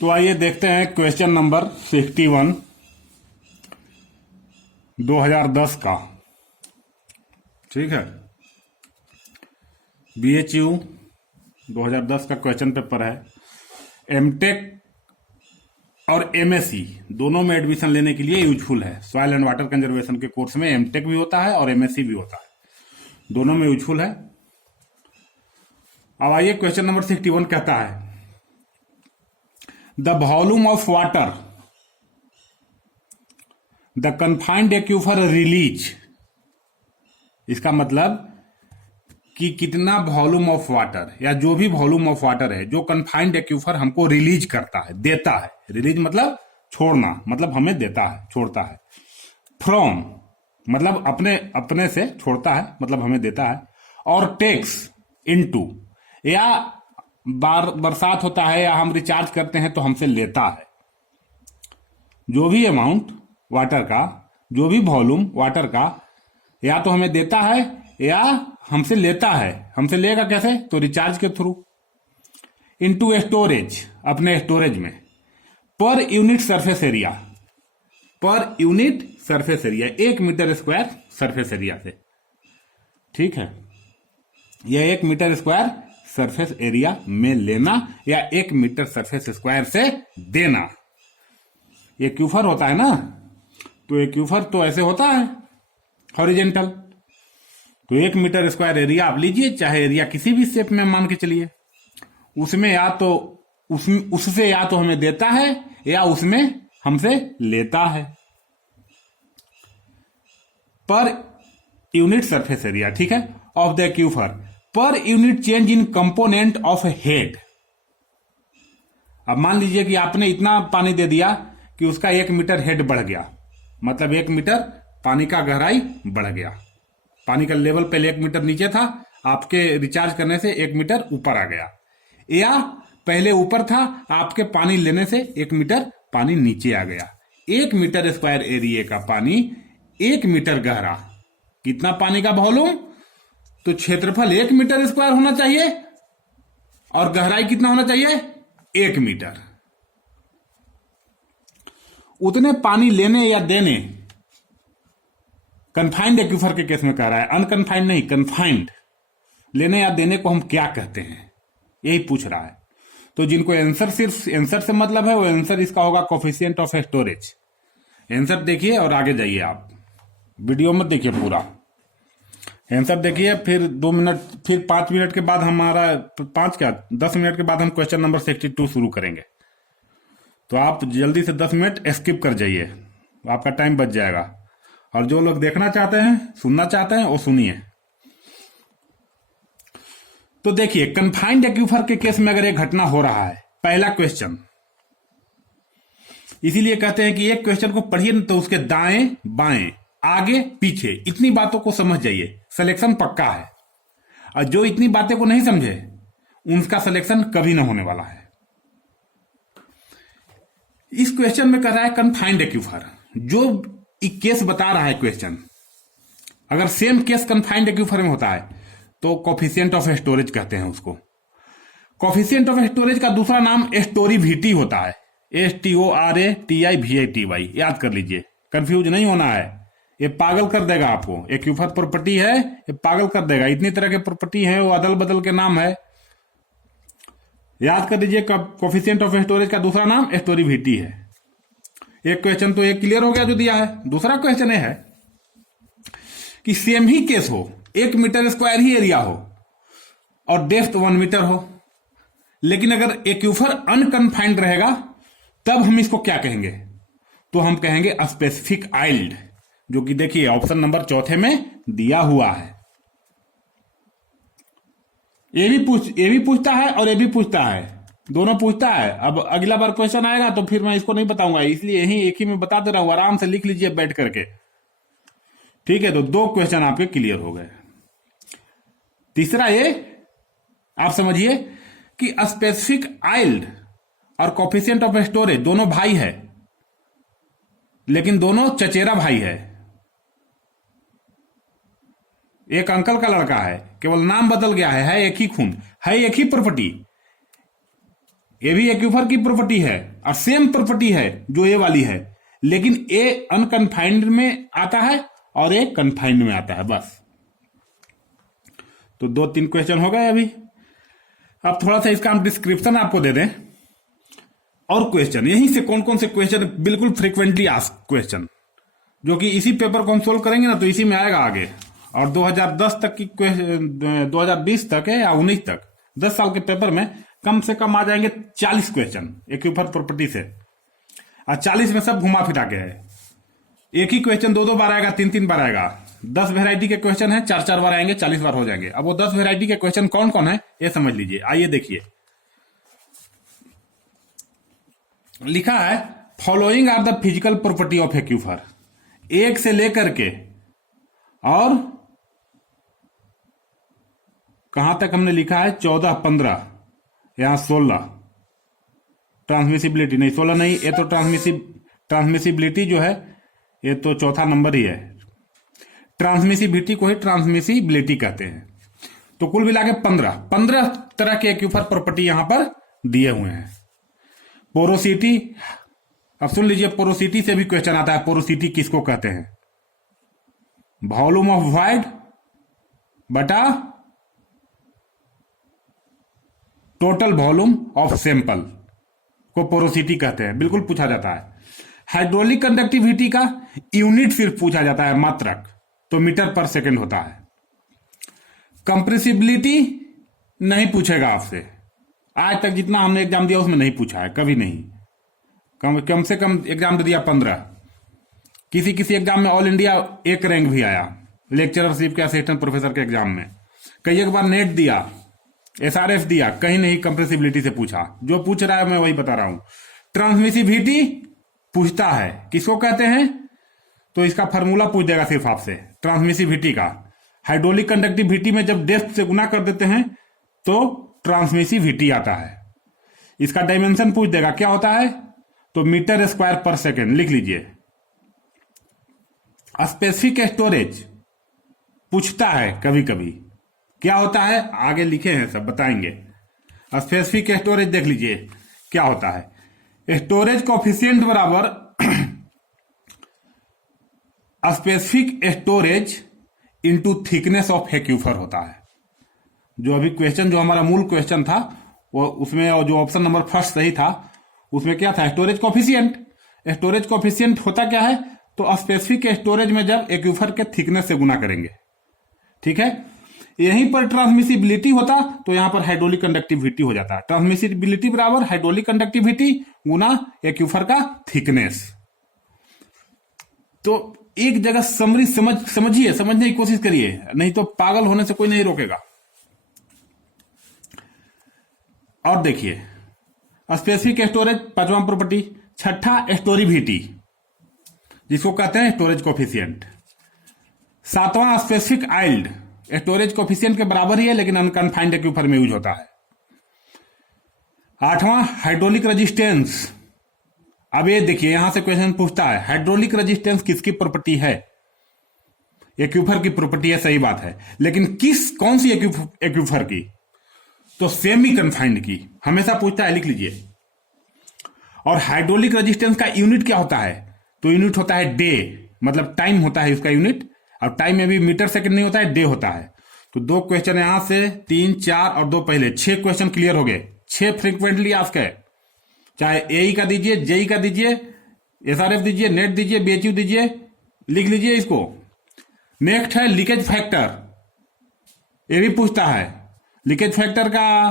तो आइए देखते हैं क्वेश्चन नंबर 61 2010 का। ठीक है, BHU 2010 का क्वेश्चन पेपर है। एमटेक और MSc दोनों में एडमिशन लेने के लिए यूजफुल है। सॉइल एंड वाटर कंजर्वेशन के कोर्स में एमटेक भी होता है और MSc भी होता है, दोनों में यूजफुल है। अब आइए क्वेश्चन नंबर 61 कहता है the volume of water the confined aquifer release. इसका मतलब कि कितना वॉल्यूम ऑफ वाटर या जो भी वॉल्यूम ऑफ वाटर है जो कन्फाइंड एक्यूफर हमको रिलीज करता है, देता है। रिलीज मतलब छोड़ना, मतलब हमें देता है, छोड़ता है। फ्रॉम मतलब अपने से छोड़ता है, मतलब हमें देता है। और टेक्स इनटू, या बरसात होता है या हम रिचार्ज करते हैं तो हमसे लेता है। जो भी अमाउंट वाटर का, जो भी वॉल्यूम वाटर का या तो हमें देता है या हमसे लेता है। हमसे लेगा कैसे? तो रिचार्ज के थ्रू। इनटू स्टोरेज, अपने स्टोरेज में। Per unit surface area, per unit surface area, 1 meter square surface area से। ठीक है, यह 1 मीटर स्क्वायर सरफेस एरिया में लेना या 1 मीटर सरफेस स्क्वायर से देना। ये क्यूफर होता है ना, तो ये क्यूफर तो ऐसे होता है हॉरिजेंटल। तो 1 मीटर स्क्वायर एरिया आप लीजिए, चाहे एरिया किसी भी शेप में मान के चलिए, उसमें या तो उससे या तो हमें देता है या उसमें हमसे लेता है। पर यूनिट सरफेस एरिया, ठीक है, ऑफ द क्यूफर पर unit change in component of head. अब मान लीजिए कि आपने इतना पानी दे दिया कि उसका 1 मीटर हेड बढ़ गया, मतलब 1 मीटर पानी का गहराई बढ़ गया। पानी का लेवल पहले 1 मीटर नीचे था, आपके रिचार्ज करने से 1 मीटर ऊपर आ गया। या पहले ऊपर था, आपके पानी लेने से 1 मीटर पानी नीचे आ गया। 1 मीटर स्क्वायर एरिया का पानी 1 मीटर गहरा, कितना पानी का वॉल्यूम? तो क्षेत्रफल 1 मीटर स्क्वायर होना चाहिए और गहराई कितना होना चाहिए? 1 मीटर। उतने पानी लेने या देने, कन्फाइंड एक्यूफर के केस में कह रहा है, अनकन्फाइंड नहीं, कन्फाइंड। लेने या देने को हम क्या कहते हैं, यही पूछ रहा है। तो जिनको आंसर सिर्फ आंसर से मतलब है, वो आंसर इसका होगा कोफिशिएंट ऑफ स्टोरेज। आंसर देखिए और आगे जाइए, आप वीडियो मत देखिए पूरा, आंसर देखिए। फिर 2 मिनट, फिर 5 मिनट के बाद हमारा 10 मिनट के बाद हम क्वेश्चन नंबर 62 शुरू करेंगे। तो आप जल्दी से 10 मिनट स्किप कर जाइए, आपका टाइम बच जाएगा। और जो लोग देखना चाहते हैं, सुनना चाहते हैं, वो सुनिए। तो देखिए, कन्फाइंड एक्यूफर के केस में अगर एक घटना हो रहा है, पहला क्वेश्चन, इसीलिए कहते हैं कि एक क्वेश्चन को पढ़िए न तो उसके दाएं बाएं आगे पीछे इतनी बातों को समझ जाइए, सिलेक्शन पक्का है। और जो इतनी बातें को नहीं समझे, उनका सिलेक्शन कभी ना होने वाला है। इस क्वेश्चन में कह रहा है कन्फाइंड एक्यूफर, जो केस बता रहा है क्वेश्चन, अगर सेम केस कन्फाइंड एक्यूफर में होता है तो कोफिशिएंट ऑफ स्टोरेज कहते हैं उसको। कोफिशिएंट ऑफ स्टोरेज का दूसरा नाम स्टोरिविटी होता है, STORATIVITY। याद कर लीजिए, कंफ्यूज नहीं होना है, ये पागल कर देगा आपको। एक्यूफर प्रॉपर्टी है, ये पागल कर देगा। इतनी तरह के प्रॉपर्टी है, वो अदल बदल के नाम है, याद कर लीजिए। कोफिशिएंट ऑफ स्टोरेज का दूसरा नाम स्टोरिविटी है। एक क्वेश्चन तो एक क्लियर हो गया जो दिया है। दूसरा क्वेश्चन है कि सेम ही केस हो, 1 मीटर स्क्वायर ही एरिया हो और डेप्थ 1 मीटर हो, लेकिन अगर एक्यूफर अनकन्फाइंड रहेगा तब हम इसको क्या कहेंगे? तो हम कहेंगे स्पेसिफिक आइल्ड, जो कि देखिए ऑप्शन नंबर 4 में दिया हुआ है। ये भी पूछता है और ये भी पूछता है, दोनों पूछता है। अब अगला बार क्वेश्चन आएगा तो फिर मैं इसको नहीं बताऊंगा, इसलिए यही एक ही में बता दे रहा हूं, आराम से लिख लीजिए बैठ करके। ठीक है, तो 2 क्वेश्चन आपके क्लियर हो गए। तीसरा ये आप समझिए कि स्पेसिफिक आइल्ड और कोफिशिएंट ऑफ स्टोरेज दोनों भाई है, लेकिन दोनों चचेरा भाई है। एक अंकल का लड़का है, केवल नाम बदल गया है एक ही खून है, एक ही प्रॉपर्टी। ये भी एक्यूफर की प्रॉपर्टी है, और सेम प्रॉपर्टी है जो ए वाली है, लेकिन ए अनकन्फाइंड में आता है और ए कन्फाइंड में आता है। बस तो 2-3 क्वेश्चन हो गए अभी। अब थोड़ा सा इसका हम डिस्क्रिप्शन आपको दे दें और क्वेश्चन, यहीं से कौन कौन से क्वेश्चन बिल्कुल फ्रीक्वेंटली आस्क क्वेश्चन, जो कि इसी पेपर को हम सोल्व करेंगे ना तो इसी में आएगा आगे। और 2010 तक की 2020 तक है या 19 तक 10 साल के पेपर में कम से कम आ जाएंगे 40 क्वेश्चन एक्यूफर प्रॉपर्टी से, और 40 में सब घुमा फिरा के है। एक ही क्वेश्चन 2-2 बार आएगा, 3-3 बार आएगा। 10 वेराइटी के क्वेश्चन है, 4-4 बार आएंगे, 40 बार हो जाएंगे। अब वो 10 वेराइटी के क्वेश्चन कौन कौन है ये समझ लीजिए। आइए देखिए, लिखा है following are the physical property of aquifer. 1 से लेकर के और कहां तक हमने लिखा है 14, 15, यहां 16। ट्रांसमिसिबिलिटी नहीं, 16 नहीं, ये तो ट्रांसमिसिबिलिटी जो है ये तो चौथा नंबर ही है। ट्रांसमिसिबिलिटी को ही ट्रांसमिसिबिलिटी कहते हैं। तो कुल मिला के 15 तरह के एक्यूफर प्रॉपर्टी यहां पर दिए हुए हैं। पोरोसिटी, अब सुन लीजिए, पोरोसिटी से भी क्वेश्चन आता है। पोरोसिटी किसको कहते हैं? वॉल्यूम ऑफ वॉइड बटा टोटल वॉल्यूम ऑफ सैंपल को पोरोसिटी कहते हैं, बिल्कुल पूछा जाता है। हाइड्रोलिक कंडक्टिविटी का यूनिट सिर्फ पूछा जाता है, मात्रक, तो मीटर पर सेकेंड होता है। कंप्रेसिबिलिटी नहीं पूछेगा आपसे, आज तक जितना हमने एग्जाम दिया उसमें नहीं पूछा है, कभी नहीं। कम से कम एग्जाम दे दिया 15। किसी एग्जाम में ऑल इंडिया 1 रैंक भी आया, लेक्चरशिप के असिस्टेंट प्रोफेसर के एग्जाम में। कई एक बार नेट दिया, SRF दिया, कहीं नहीं कंप्रेसिबिलिटी से पूछा। जो पूछ रहा है मैं वही बता रहा हूं। ट्रांसमिसिबिलिटी पूछता है, किसको कहते हैं? तो इसका फार्मूला पूछ देगा सिर्फ आपसे ट्रांसमिसिबिलिटी का। हाइड्रोलिक कंडक्टिविटी में जब डेप्थ से गुना कर देते हैं तो ट्रांसमिसिबिलिटी आता है। इसका डायमेंशन पूछ देगा, क्या होता है? तो मीटर स्क्वायर पर सेकेंड लिख लीजिए। स्पेसिफिक स्टोरेज पूछता है कभी कभी, क्या होता है? आगे लिखे हैं सब, बताएंगे। स्पेसिफिक स्टोरेज देख लीजिए क्या होता है। स्टोरेज कोफिशिएंट बराबर specific storage into thickness of aquifer होता है। जो अभी क्वेश्चन, जो हमारा मूल क्वेश्चन था, वो उसमें जो ऑप्शन नंबर फर्स्ट सही था, उसमें क्या था? Storage coefficient. स्टोरेज कोफिशिएंट होता क्या है? तो स्पेसिफिक स्टोरेज में जब एक्यूफर के थिकनेस से गुना करेंगे, ठीक है। यहीं पर ट्रांसमिसिबिलिटी होता तो यहां पर हाइड्रोलिक कंडक्टिविटी हो जाता है। ट्रांसमिसिबिलिटी बराबर हाइड्रोलिक कंडक्टिविटी गुना एक्यूफर का थिकनेस। तो एक जगह समरी समझिए, समझने की कोशिश करिए, नहीं तो पागल होने से कोई नहीं रोकेगा। और देखिए, स्पेसिफिक स्टोरेज 5वां प्रॉपर्टी। छठा स्टोरिविटी, जिसको कहते हैं स्टोरेज कोफिशिएंट। 7वां स्पेसिफिक आइल्ड, स्टोरेज कोफिशिएंट के बराबर ही है लेकिन अनकन्फाइंड एक्यूफर में यूज होता है। 8वां हाइड्रोलिक रेजिस्टेंस। अब ये देखिए, यहां से क्वेश्चन पूछता है हाइड्रोलिक रेजिस्टेंस किसकी प्रॉपर्टी है? एक्यूफर की प्रॉपर्टी है, सही बात है, लेकिन कौन सी एक्यूफर की? तो सेमी कन्फाइंड की हमेशा पूछता है, लिख लीजिए। और हाइड्रोलिक रेजिस्टेंस का यूनिट क्या होता है? तो यूनिट होता है डे, मतलब टाइम होता है उसका यूनिट। और टाइम में भी मीटर सेकंड नहीं होता है, डे होता है। तो 2 क्वेश्चन यहां से, 3, 4 और 2 पहले, 6 क्वेश्चन क्लियर हो गए। 6 फ्रीक्वेंटली आस्क है, चाहे एई का दीजिए, जेई का दीजिए, SRF दीजिए, नेट दीजिए, BHU दीजिए, लिख लीजिए इसको। नेक्स्ट है लीकेज फैक्टर, ये भी पूछता है। लीकेज फैक्टर का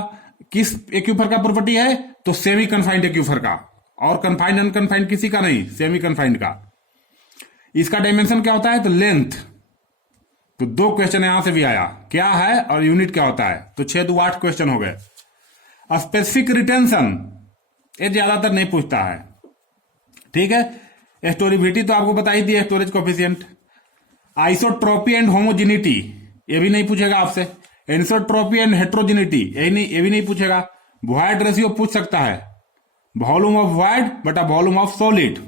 किस एक्यूफर का प्रॉपर्टी है? तो सेमी कन्फाइंड एक्यूफर का, और कन्फाइंड अनकन्फाइंड किसी का नहीं, सेमी कन्फाइंड का। इसका डायमेंशन क्या होता है? तो लेंथ। तो 2 क्वेश्चन यहां से भी आया, क्या है और यूनिट क्या होता है। तो 6 2 8 क्वेश्चन हो गए। स्पेसिफिक रिटेंशन, ये ज्यादातर नहीं पूछता है, ठीक है। स्टोरिविटी तो आपको बता ही दी, storage coefficient. Isotropy and homogeneity, ये भी नहीं पूछेगा आपसे। एनिसोट्रोपी एंड हेट्रोजिनिटी, ये भी नहीं पूछेगा। वॉइड रेशियो पूछ सकता है, वॉल्यूम ऑफ वॉइड बटा वॉल्यूम ऑफ सॉलिड।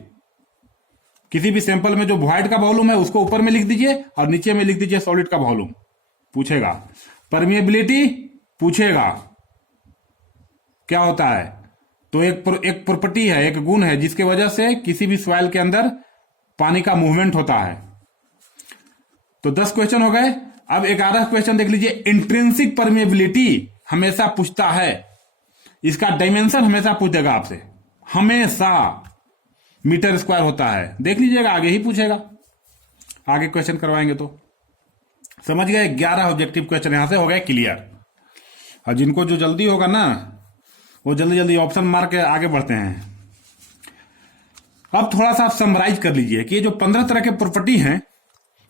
किसी भी सैंपल में जो वॉइड का वॉल्यूम है उसको ऊपर में लिख दीजिए और नीचे में लिख दीजिए सॉलिड का वॉल्यूम, पूछेगा। परमिएबिलिटी पूछेगा, क्या होता है? तो एक प्रॉपर्टी है, एक गुण है जिसके वजह से किसी भी सॉइल के अंदर पानी का मूवमेंट होता है। तो 10 क्वेश्चन हो गए। अब 11 क्वेश्चन देख लीजिए। इंट्रिंसिक परमेबिलिटी हमेशा पूछता है, इसका डायमेंशन हमेशा पूछ देगा आपसे, हमेशा मीटर स्क्वायर होता है। देख लीजिएगा, आगे ही पूछेगा, आगे क्वेश्चन करवाएंगे तो समझ गए। 11 ऑब्जेक्टिव क्वेश्चन यहां से हो गए क्लियर। और जिनको जो जल्दी होगा ना, वो जल्दी जल्दी ऑप्शन मार के आगे बढ़ते हैं। अब थोड़ा सा आप समराइज कर लीजिए कि ये जो 15 तरह के प्रॉपर्टी हैं,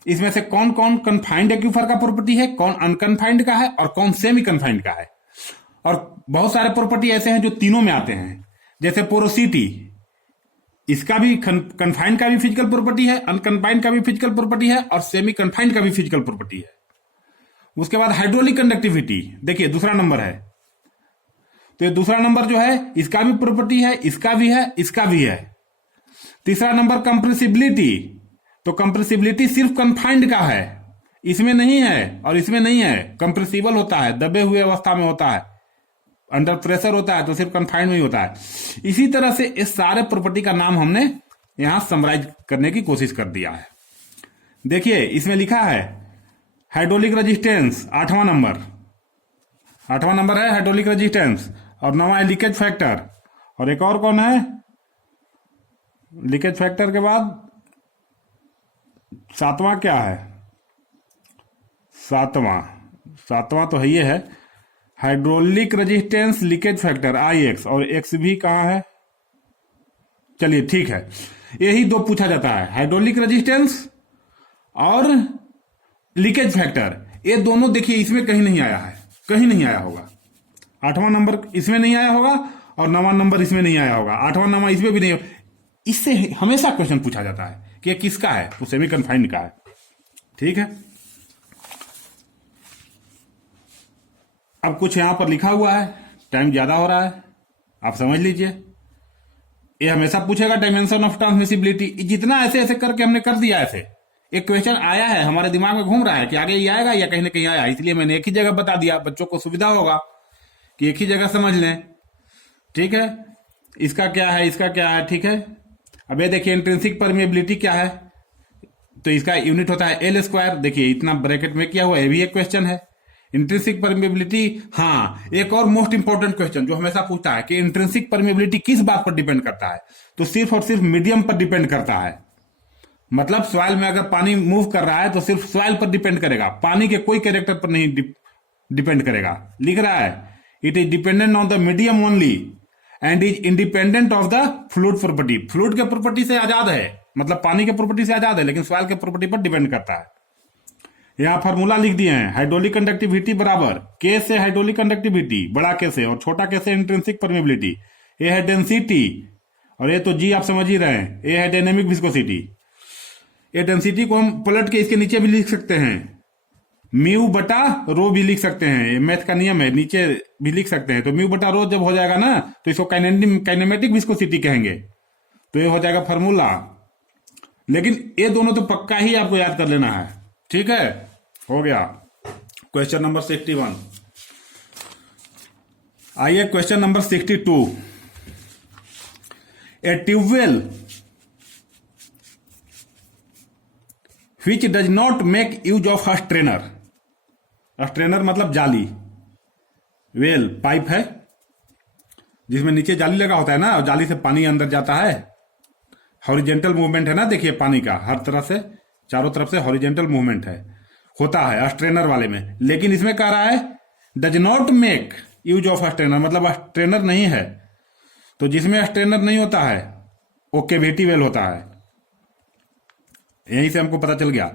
इसमें से कौन कौन कन्फाइंड एक्यूफर का प्रॉपर्टी है, कौन अनकन्फाइंड का है और कौन सेमी कन्फाइंड का है। और बहुत सारे प्रॉपर्टी ऐसे हैं जो तीनों में आते हैं, जैसे पोरोसिटी, इसका भी कन्फाइंड का भी फिजिकल प्रॉपर्टी है, अनकन्फाइंड का भी फिजिकल प्रॉपर्टी है और सेमी कन्फाइंड का भी फिजिकल प्रॉपर्टी है। उसके बाद हाइड्रोलिक कंडक्टिविटी, देखिए दूसरा नंबर है। तो ये दूसरा नंबर जो है, इसका भी प्रॉपर्टी है, इसका भी है, इसका भी है। तीसरा नंबर कंप्रेसिबिलिटी, तो कंप्रेसिबिलिटी सिर्फ कन्फाइंड का है, इसमें नहीं है और इसमें नहीं है। कंप्रेसिबल होता है, दबे हुए अवस्था में होता है, अंडर प्रेशर होता है, तो सिर्फ कन्फाइंड में ही होता है। इसी तरह से इस सारे प्रॉपर्टी का नाम हमने यहां समराइज करने की कोशिश कर दिया है। देखिए इसमें लिखा है हाइड्रोलिक रेजिस्टेंस, 8वां नंबर है हाइड्रोलिक रेजिस्टेंस, और 9वां है लीकेज फैक्टर, और एक और कौन है लीकेज फैक्टर के बाद 7वां क्या है, 7वां तो है ये है hydraulic resistance leakage factor IX, और X भी कहां है, चलिए ठीक है। यही दो पूछा जाता है, हाइड्रोलिक रेजिस्टेंस और लीकेज फैक्टर। ये दोनों देखिए इसमें कहीं नहीं आया है, कहीं नहीं आया होगा। 8वां नंबर इसमें नहीं आया होगा और 9वां नंबर इसमें नहीं आया होगा, 8वां 9वां इसमें भी नहीं होगा। इससे हमेशा क्वेश्चन पूछा जाता है कि ये किसका है, तो सेमी कन्फाइंड का है। ठीक है, अब कुछ यहां पर लिखा हुआ है, टाइम ज्यादा हो रहा है, आप समझ लीजिए। ये हमेशा पूछेगा डायमेंशन ऑफ ट्रांसमिसिबिलिटी, जितना ऐसे ऐसे करके हमने कर दिया। ऐसे एक क्वेश्चन आया है, हमारे दिमाग में घूम रहा है कि आगे ये आएगा या कहीं ना कहीं आया, इसलिए मैंने एक ही जगह बता दिया, बच्चों को सुविधा होगा कि एक ही जगह समझ लें। ठीक है, इसका क्या है, इसका क्या है। ठीक है, अब ये देखिए इंट्रिंसिक परमेबिलिटी क्या है, तो इसका यूनिट होता है L²। देखिए इतना ब्रैकेट में किया हुआ है, भी एक क्वेश्चन है। इंट्रिंसिक परमेबिलिटी, हाँ एक और मोस्ट इंपॉर्टेंट क्वेश्चन जो हमेशा पूछता है कि इंट्रिंसिक परमेबिलिटी किस बात पर डिपेंड करता है, तो सिर्फ और सिर्फ मीडियम पर डिपेंड करता है। मतलब सॉइल में अगर पानी मूव कर रहा है तो सिर्फ सॉइल पर डिपेंड करेगा, पानी के कोई कैरेक्टर पर नहीं डिपेंड करेगा। लिख रहा है it is dependent on the medium only and is independent of the fluid property. Fluid के प्रॉपर्टी से आजाद है, मतलब पानी के प्रॉपर्टी से आजाद है, लेकिन सॉइल के प्रॉपर्टी पर डिपेंड करता है। यहां फॉर्मूला लिख दिए हैं, हाइड्रोलिक कंडक्टिविटी बराबर के से हाइड्रोलिक कंडक्टिविटी, बड़ा के से, और छोटा के से इंट्रिंसिक परमेबिलिटी। ये है डेंसिटी, और ये तो जी आप समझ ही रहे हैं, ये है डायनेमिक विस्कोसिटी। ये डेंसिटी को हम पलट के इसके नीचे भी लिख सकते हैं, म्यू बटा रो भी लिख सकते हैं, ये मैथ का नियम है, नीचे भी लिख सकते हैं। तो म्यू बटा रो जब हो जाएगा ना, तो इसको काइनेमेटिक विस्कोसिटी कहेंगे, तो ये हो जाएगा फॉर्मूला। लेकिन ये दोनों तो पक्का ही आपको याद कर लेना है। ठीक है, हो गया क्वेश्चन नंबर 61। आइए question number 62। A tubewell which does not make use of a strainer, strainer मतलब जाली, वेल पाइप है जिसमें नीचे जाली लगा होता है ना, और जाली से पानी अंदर जाता है। हॉरिजेंटल मूवमेंट है ना, देखिए पानी का हर तरफ से, चारों तरफ से हॉरिजेंटल मूवमेंट है, होता है स्ट्रेनर वाले में। लेकिन इसमें कह रहा है does not make use of strainer, मतलब स्ट्रेनर नहीं है। तो जिसमें स्ट्रेनर नहीं होता है वो कैविटी वेल होता है, यहीं से हमको पता चल गया।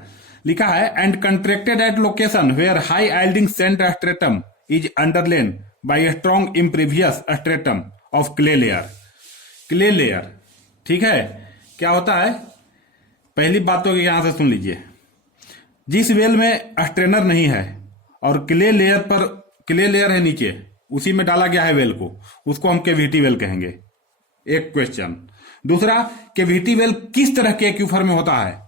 लिखा है and contracted at location where high yielding sand stratum is underlain by strong impervious stratum of clay layer. ठीक है, क्या होता है, पहली बात तो यहां से सुन लीजिए। जिस वेल में स्ट्रेनर नहीं है और क्ले लेयर है नीचे, उसी में डाला गया है वेल को, उसको हम कैविटी वेल कहेंगे। एक क्वेश्चन। दूसरा, कैविटी वेल किस तरह के एक्यूफर में होता है,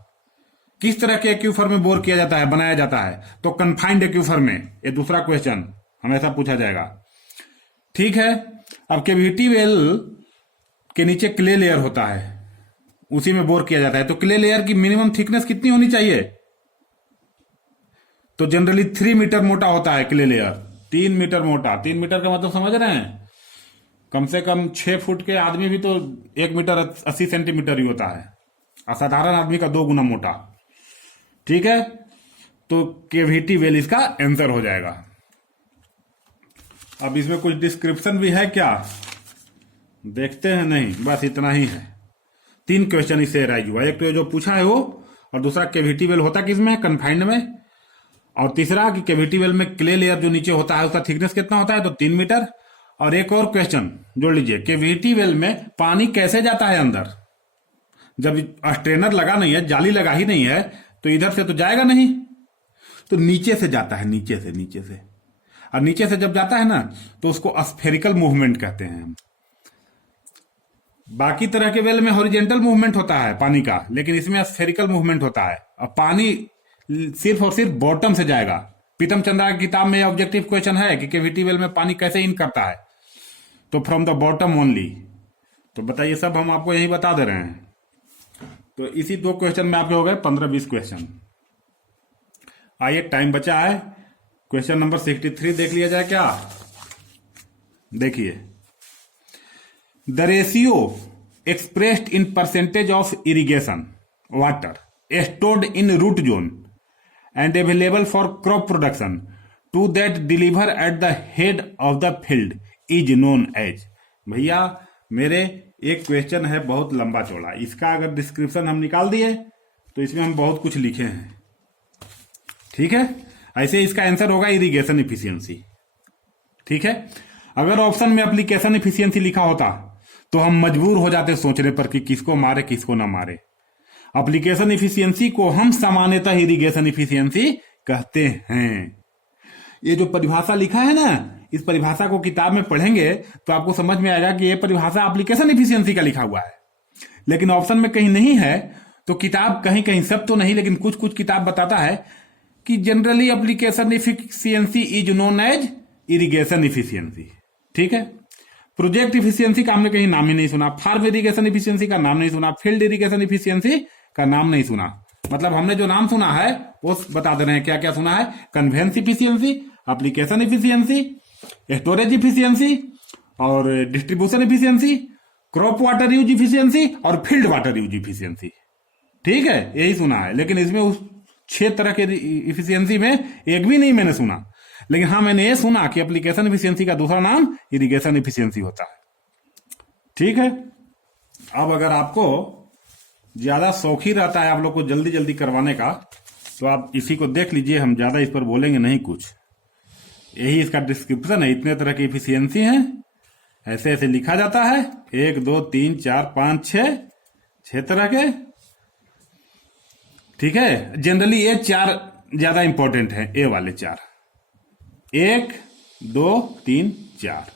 किस तरह के एक्यूफर में बोर किया जाता है, बनाया जाता है, तो कन्फाइंड एक्यूफर में। ये दूसरा क्वेश्चन हमेशा पूछा जाएगा। ठीक है। अब कैविटी वेल के नीचे क्ले लेयर होता है, उसी में बोर किया जाता है। तो क्ले लेयर की मिनिमम थिकनेस कितनी होनी चाहिए? तो जनरली 3 मीटर मोटा होता है क्ले लेयर, 3 मीटर मोटा। 3 मीटर का मतलब समझ रहे हैं? कम से कम 6 फुट के आदमी भी तो 1 मीटर 80 सेंटीमीटर ही होता है, असाधारण आदमी का 2 गुना मोटा। ठीक है, तो कैविटी वेल इसका आंसर हो जाएगा। अब इसमें कुछ डिस्क्रिप्शन भी है क्या, देखते हैं? नहीं, बस इतना ही है। 3 क्वेश्चन इससे राइज हुआ। एक तो जो पूछा है वो, और दूसरा कैविटी वेल होता किसमें? कन्फाइंड में। और तीसरा कि कैविटी वेल में क्ले लेयर जो नीचे होता है उसका थिकनेस कितना होता है? तो 3 मीटर। और एक और क्वेश्चन जोड़ लीजिए, कैविटी वेल में पानी कैसे जाता है अंदर? जब स्ट्रेनर लगा नहीं है, जाली लगा ही नहीं है, तो इधर से तो जाएगा नहीं, तो नीचे से जाता है, नीचे से। और नीचे से जब जाता है ना, तो उसको स्फेरिकल मूवमेंट कहते हैं हम। बाकी तरह के वेल में हॉरिजेंटल मूवमेंट होता है पानी का, लेकिन इसमें स्फेरिकल मूवमेंट होता है। और पानी सिर्फ और सिर्फ बॉटम से जाएगा। पीतम चंद्रा की किताब में ऑब्जेक्टिव क्वेश्चन है कि कैविटी वेल में पानी कैसे इन करता है, तो फ्रॉम द बॉटम ओनली। तो बताइए, सब हम आपको यही बता दे रहे हैं। तो इसी 2 क्वेश्चन में आपके हो गए 15-20 क्वेश्चन। आइए, टाइम बचा है, क्वेश्चन नंबर 63 देख लिया जाए क्या? देखिए, the ratio expressed in percentage of irrigation water stored in root zone and available for crop production to that deliver at the head of the field is known as। भैया मेरे एक question है बहुत लंबा चौड़ा, इसका अगर डिस्क्रिप्शन हम निकाल दिए तो इसमें हम बहुत कुछ लिखे हैं। ठीक है, ऐसे इसका आंसर होगा इरिगेशन इफिशियंसी। ठीक है, अगर ऑप्शन में एप्लीकेशन इफिशियंसी लिखा होता तो हम मजबूर हो जाते सोचने पर कि किसको मारे किसको ना मारे। एप्लीकेशन इफिशियंसी को हम सामान्यतः इरिगेशन इफिशियंसी कहते हैं। ये जो परिभाषा लिखा है ना, इस परिभाषा को किताब में पढ़ेंगे तो आपको समझ में आएगा कि ये परिभाषा एप्लीकेशन इफिशियंसी का लिखा हुआ है, लेकिन ऑप्शन में कहीं नहीं है। तो किताब कहीं कहीं, सब तो नहीं, लेकिन कुछ कुछ किताब बताता है कि generally application efficiency is known as irrigation efficiency. ठीक है, प्रोजेक्ट इफिशियंसी का हमने कहीं नाम ही नहीं सुना, फार्म इरिगेशन इफिशियंसी का नाम नहीं सुना, फील्ड इरिगेशन इफिशियंसी का नाम नहीं सुना। मतलब हमने जो नाम सुना है वो बता दे रहे हैं क्या क्या सुना है। Conveyance efficiency, application efficiency, storage efficiency और distribution efficiency, crop water use efficiency और फील्ड वाटर यूज इफिशियंसी। ठीक है, यही सुना है, लेकिन इसमें उस 6 तरह के इफिशियंसी में एक भी नहीं मैंने सुना। लेकिन हाँ, मैंने ये सुना कि एप्लीकेशन इफिशियंसी का दूसरा नाम इरिगेशन इफिशियंसी होता है। ठीक है, अब अगर आपको ज्यादा शौकी रहता है आप लोग को जल्दी जल्दी करवाने का, तो आप इसी को देख लीजिए, हम ज्यादा इस पर बोलेंगे नहीं कुछ। यही इसका डिस्क्रिप्शन है, इतने तरह की इफिशियंसी हैं, ऐसे ऐसे लिखा जाता है, 1 2 3 4 5 6 तरह के। ठीक है, जनरली ये 4 ज्यादा इंपॉर्टेंट है, ए वाले 4, 1 2 3 4।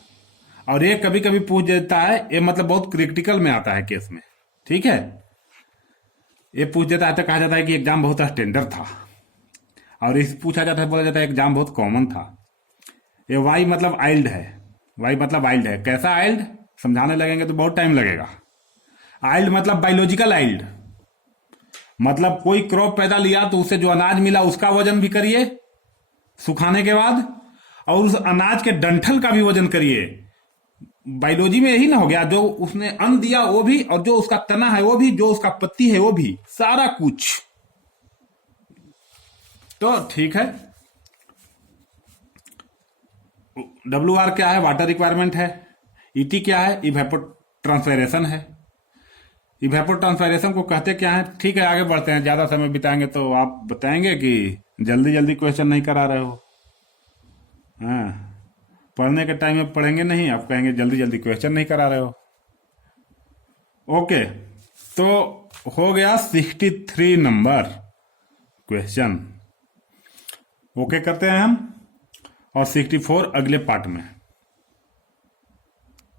और ये कभी कभी पूछ देता है, ये मतलब बहुत क्रिटिकल में आता है केस में। ठीक है, ये पूछ देता है तो कहा जाता है कि एग्जाम बहुत स्टैंडर्ड था, और इस पूछा जाता है, बोला जाता है एग्जाम बहुत कॉमन था। ये वाई मतलब आइल्ड है, वाई मतलब आइल्ड है। कैसा आइल्ड, समझाने लगेंगे तो बहुत टाइम लगेगा। आइल्ड मतलब बायोलॉजिकल आइल्ड, मतलब कोई क्रॉप पैदा लिया तो उससे जो अनाज मिला उसका वजन भी करिए सुखाने के बाद, और उस अनाज के डंठल का भी वजन करिए। बायोलॉजी में यही ना हो गया, जो उसने अन्न दिया वो भी, और जो उसका तना है वो भी, जो उसका पत्ती है वो भी, सारा कुछ। तो ठीक है, WR क्या है? वाटर रिक्वायरमेंट है। ET क्या है? इवेपोट्रांसपायरेशन है। इवेपोट्रांसपायरेशन को कहते क्या है? ठीक है, आगे बढ़ते हैं, ज्यादा समय बिताएंगे तो आप बताएंगे कि जल्दी जल्दी क्वेश्चन नहीं करा रहे हो। हाँ, पढ़ने के टाइम में पढ़ेंगे नहीं, आप कहेंगे जल्दी जल्दी क्वेश्चन नहीं करा रहे हो। ओके, तो हो गया 63 नंबर क्वेश्चन। ओके करते हैं हम, और 64 अगले पार्ट में।